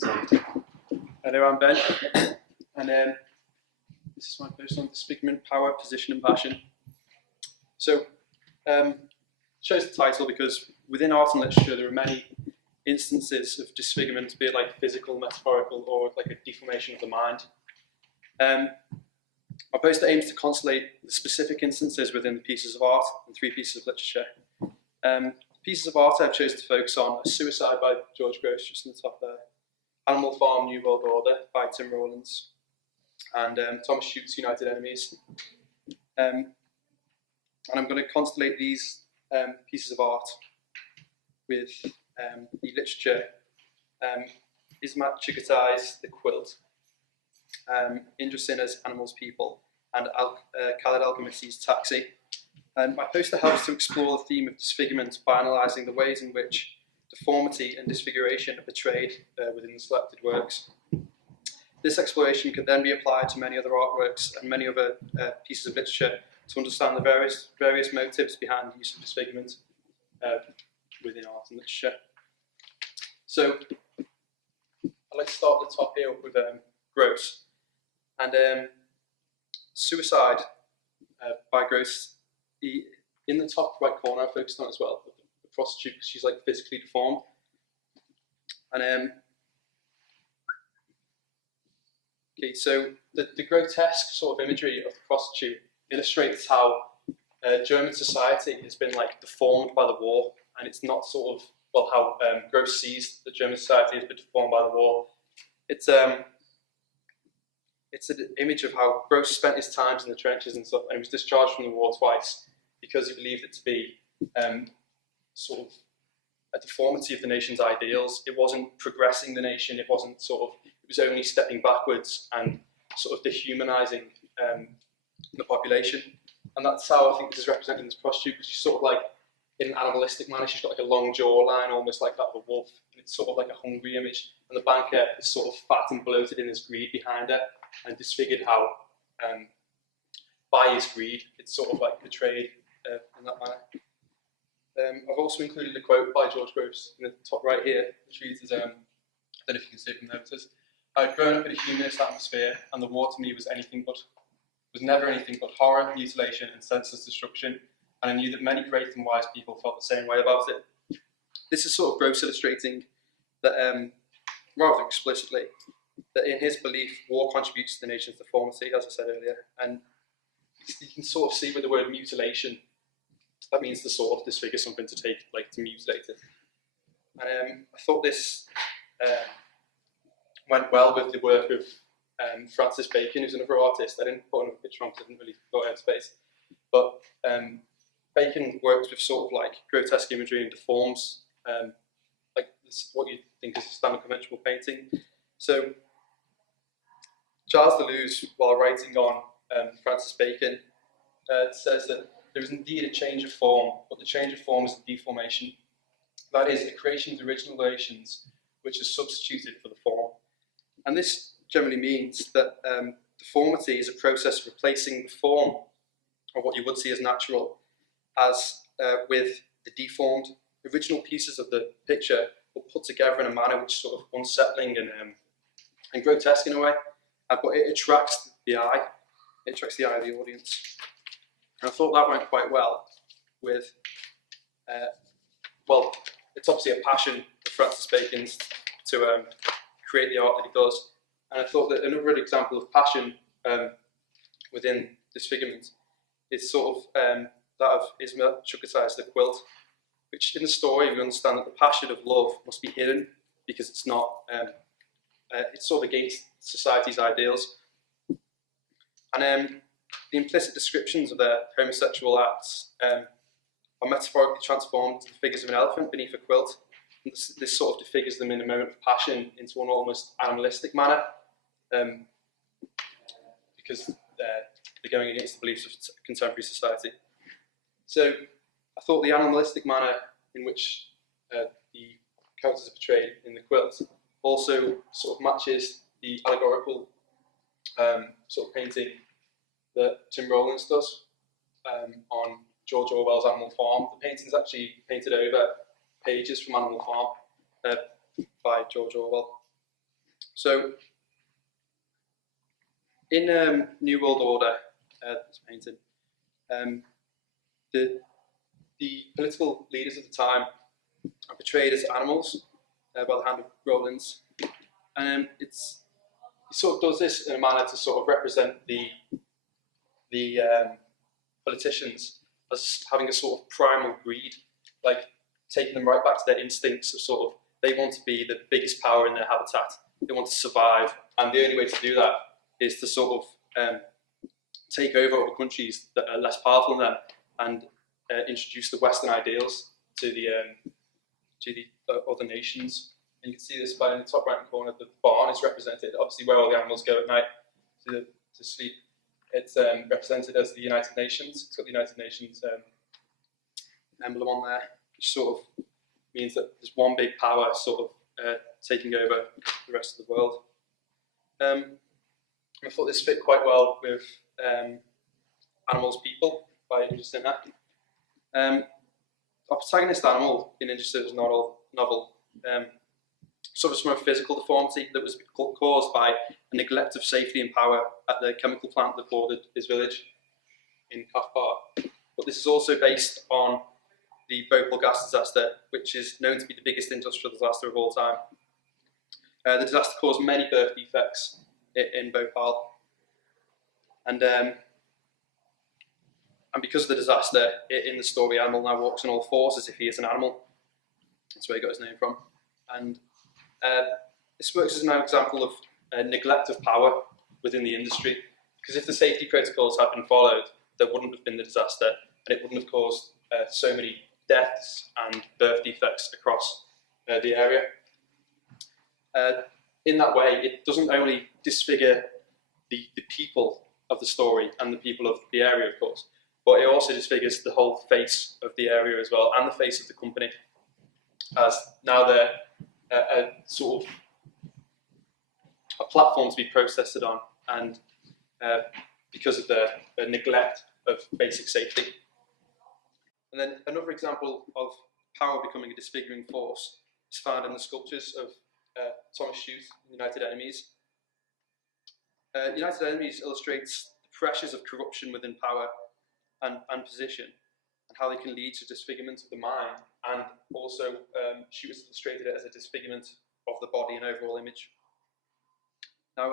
Hello, I'm Ben, and this is my post on disfigurement, power, position, and passion. So, chose the title because within art and literature there are many instances of disfigurement, be it like physical, metaphorical, or like a deformation of the mind. My poster aims to constellate the specific instances within the pieces of art and three pieces of literature. Pieces of art I've chosen to focus on are Suicide by George Grosz, just in the top there, Animal Farm, New World Order by Tim Rowlands, and Thomas Schute's United Enemies. And I'm going to constellate these pieces of art with the literature, Ismet Chughatai's The Quilt, Indra Sinha's Animals People, and Khaled El-Ghamisi's Taxi. My poster helps to explore the theme of disfigurement by analysing the ways in which deformity and disfiguration are portrayed within the selected works. This exploration can then be applied to many other artworks and many other pieces of literature to understand the various motives behind the use of disfigurement within art and literature. So, I'd like to start at the top here with Grosz. And Suicide by Grosz, in the top right corner I focused on as well, the prostitute, because she's like physically deformed. And okay, so the grotesque sort of imagery of the prostitute illustrates how German society has been like deformed by the war, and it's not sort of, well, how Grosz sees that German society has been deformed by the war. It's an image of how Grosz spent his times in the trenches and stuff, and he was discharged from the war twice because he believed it to be sort of a deformity of the nation's ideals. It wasn't progressing the nation, it wasn't sort of, it was only stepping backwards and sort of dehumanizing the population. And that's how I think this is represented in this prostitute, because she's sort of like, in an animalistic manner, she's got like a long jawline, almost like that of a wolf, and it's sort of like a hungry image. And the banker is sort of fat and bloated in his greed behind her, and disfigured how, by his greed, it's sort of like portrayed in that manner. I've also included a quote by George Grosz in the top right here, which reads as, I don't know if you can see it from there, it says, "I had grown up in a humanist atmosphere, and the war to me was never anything but horror, mutilation, and senseless destruction, and I knew that many great and wise people felt the same way about it." This is sort of Grosz illustrating that, rather explicitly, that in his belief, war contributes to the nation's deformity, as I said earlier, and you can sort of see with the word mutilation, that means to sort of disfigure something, to take, like, to mutilate it. And I thought this went well with the work of Francis Bacon, who's another artist. I didn't put another picture on because I didn't really go out of space. But Bacon works with sort of like grotesque imagery and deforms like this, what you think is a standard conventional painting. So Charles Deleuze, while writing on Francis Bacon, says that there is indeed a change of form, but the change of form is a deformation. That is, the creation of the original relations which is substituted for the form. And this generally means that deformity is a process of replacing the form of what you would see as natural as with the deformed. Original pieces of the picture were put together in a manner which is sort of unsettling and grotesque in a way, but it attracts the eye. It attracts the eye of the audience. And I thought that went quite well with, well, it's obviously a passion of Francis Bacon's to create the art that he does. And I thought that another example of passion within disfigurement is sort of that of Ismet Chughatai's The Quilt, which in the story we understand that the passion of love must be hidden because it's not, it's sort of against society's ideals. And the implicit descriptions of their homosexual acts are metaphorically transformed into the figures of an elephant beneath a quilt. And this sort of defigures them in a moment of passion into an almost animalistic manner, because they're going against the beliefs of contemporary society. So I thought the animalistic manner in which the characters are portrayed in the quilt also sort of matches the allegorical sort of painting that Tim Rowlands does on George Orwell's Animal Farm. The painting is actually painted over pages from Animal Farm by George Orwell. So in New World Order, it's painted, the political leaders of the time are portrayed as animals by the hand of Rollins, and he sort of does this in a manner to sort of represent the politicians as having a sort of primal greed, like taking them right back to their instincts of sort of they want to be the biggest power in their habitat, they want to survive, and the only way to do that is to sort of take over other countries that are less powerful than them and introduce the Western ideals to the other nations. And you can see this by in the top right corner, the barn is represented, obviously where all the animals go at night to sleep. It's represented as the United Nations. It's got the United Nations emblem on there, which sort of means that there's one big power sort of taking over the rest of the world. I thought this fit quite well with Animals People by Idris Sinha. Our protagonist animal in Idris's novel suffers from a physical deformity that was caused by a neglect of safety and power at the chemical plant that bordered his village in Kafbar. But this is also based on the Bhopal gas disaster, which is known to be the biggest industrial disaster of all time. The disaster caused many birth defects in Bhopal, and because of the disaster, in the story, Animal now walks on all fours as if he is an animal. That's where he got his name from. And this works as an example of neglect of power within the industry, because if the safety protocols had been followed, there wouldn't have been the disaster, and it wouldn't have caused so many deaths and birth defects across the area. In that way, it doesn't only disfigure the people of the story and the people of the area, of course, but it also disfigures the whole face of the area as well, and the face of the company, as now they're a sort of a platform to be protested on, and because of the neglect of basic safety. And then another example of power becoming a disfiguring force is found in the sculptures of Thomas Schuth, United Enemies. United Enemies illustrates the pressures of corruption within power and position, and how they can lead to disfigurement of the mind, and also Schuth has illustrated it as a disfigurement of the body and overall image. Now,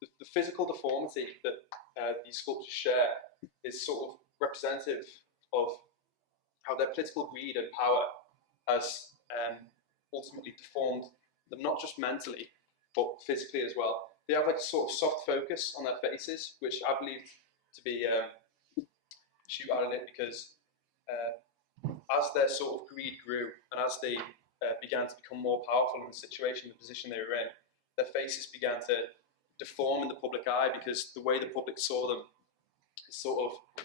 the physical deformity that these sculptures share is sort of representative of how their political greed and power has ultimately deformed them, not just mentally, but physically as well. They have like a sort of soft focus on their faces, which I believe to be Schuth added it because as their sort of greed grew, and as they began to become more powerful in the situation, the position they were in, their faces began to deform in the public eye, because the way the public saw them is sort of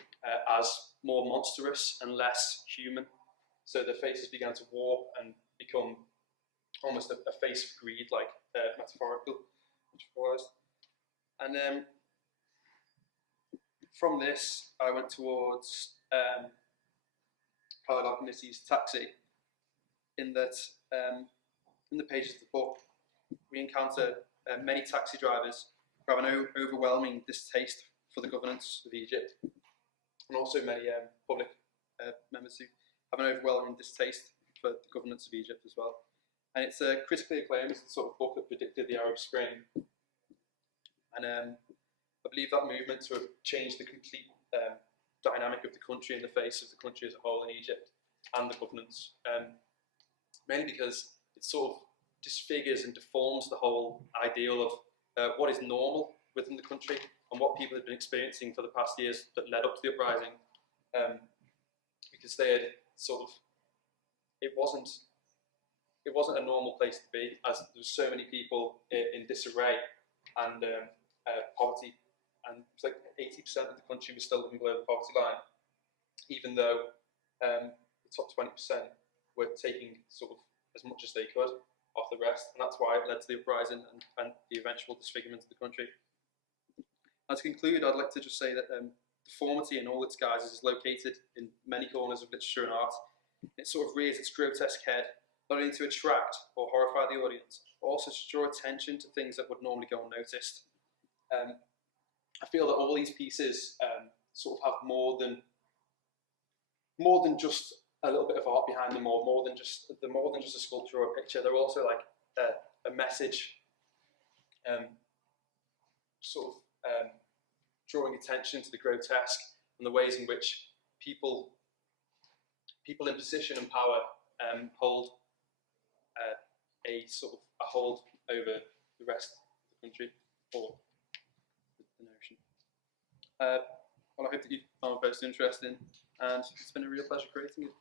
as more monstrous and less human. So their faces began to warp and become almost a face of greed, like metaphorical. And from this, I went towards Paolo Albanesi's Taxi, in that in the pages of the book, we encounter many taxi drivers who have an overwhelming distaste for the governance of Egypt, and also many public members who have an overwhelming distaste for the governance of Egypt as well. And it's critically acclaimed as the sort of book that predicted the Arab Spring. And I believe that movement to have changed the complete dynamic of the country and the face of the country as a whole in Egypt, and the governance, mainly because it sort of disfigures and deforms the whole ideal of what is normal within the country and what people had been experiencing for the past years that led up to the uprising, because they had sort of, it wasn't a normal place to be, as there were so many people in disarray and poverty, and it's like 80% of the country was still living below the poverty line, even though the top 20% were taking sort of as much as they could off the rest, and that's why it led to the uprising and the eventual disfigurement of the country. And to conclude, I'd like to just say that deformity in all its guises is located in many corners of literature and art. It sort of rears its grotesque head not only to attract or horrify the audience, but also to draw attention to things that would normally go unnoticed. I feel that all these pieces sort of have more than just a little bit of art behind them, or more than just a sculpture or a picture. They're also like a message, drawing attention to the grotesque and the ways in which people in position and power hold a sort of a hold over the rest of the country or the notion. Well, I hope that you found the post interesting, and it's been a real pleasure creating it.